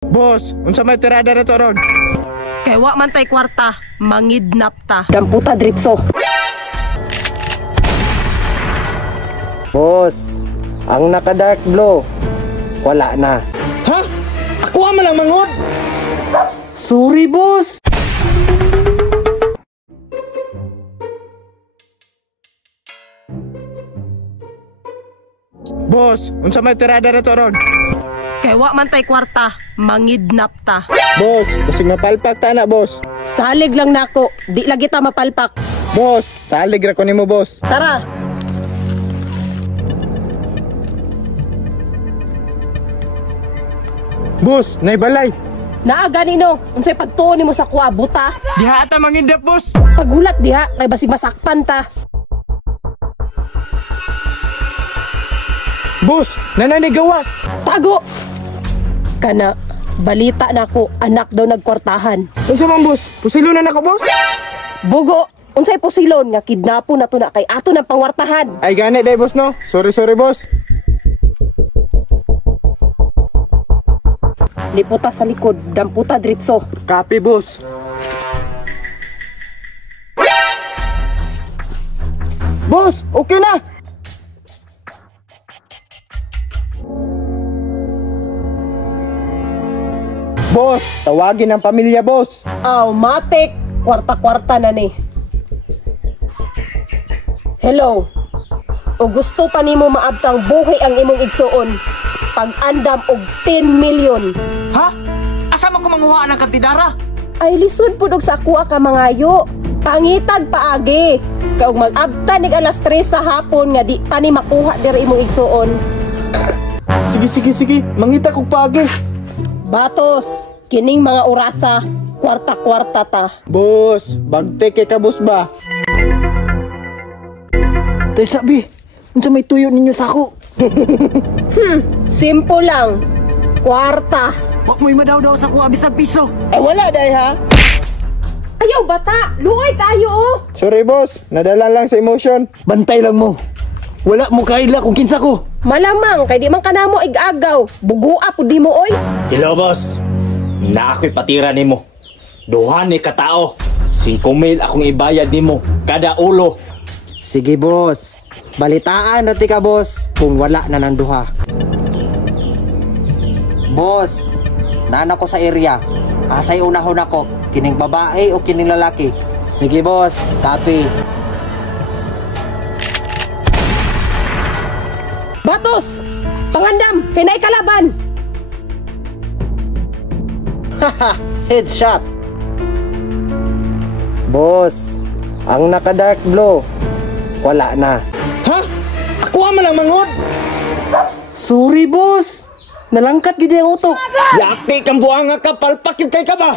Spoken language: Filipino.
Boss, unsa may tirada na to ron? Kay wa man tay kwarta, mangidnap ta. Damputa dritso. Boss, ang naka-dark blue, wala na. Ha? Ako man lang mangod. Sorry, boss. Boss, unsa may tirada na to ron? Kay wa man tay kwarta, mangidnap ta. Boss, kasi mapalpak ta na, boss. Salig lang nako, di lagi ta mapalpak. Boss, salig ra ko nimo, boss. Tara. Boss, naibalay. Naa ganino, unsay pagtuon nimo sa kuha buta? Diha ata mangindap, boss. Paghulat diha kay basig masakpan ta. Boss, nananigawas. Tago. Kana balita nako anak daw nagkwartahan. Unsa man, boss? Pusilo na nako, boss. Bugo, unsay pusilon nga kidnapo na to na kay ato ng pangwartahan. Ay gani day, boss, no? Sorry, boss. Liputa sa likod, damputa dritso. Copy, boss. Boss, okay na. Boss, tawagin ang pamilya, boss. Aw, matik, kwarta-kwarta na ni. Hello. O gusto pa nimo maabtang buhay ang imong igsuon, pag-andam og 10 million. Ha? Asa mo ko manguha ng kantidara? Ay lisod pud og sa kuha ka mangayo. Pangitag paagi. Kay og mag-abta nig alas 3 sa hapon nga di pa ni makuha diri imong igsuon. Sige. Mangita kog pagi. Batos, kining mga orasa, kwarta-kwarta ta. Boss, bagte kay ka, boss ba? Tay sabi, unsa may tuyo ninyo sa ako? Simple lang. Kwarta. Wag mo'y madaw-daw sa kuha bisag piso. Ay wala day ha. Ayaw bata, luoy kayo oh. Sorry, boss. Nadala lang sa emotion. Bantay lang mo. Wala mo kaila kung kinsa ko. Malamang kay di man kanamo igagaw. Bugua pud di mo oy. Hello, boss. Na ako'y patira nimo. Duha ni katao. 5,000 akong ibayad nimo kada ulo. Sige, boss. Balitaan na ka, boss, kung wala na nanduha. Boss, nana ko sa area. Asay unahon ako, kining babae o kining lalaki. Sige, boss. Copy. Batos! Pangandam, kay naay kalaban. Haha, headshot. Boss, ang naka-dark blue, wala na. Ha? Ako man lang mangod. Sorry, boss. Nalangkat gid ang utok. Yati kang buanga ka, palpak yung kay ka ba?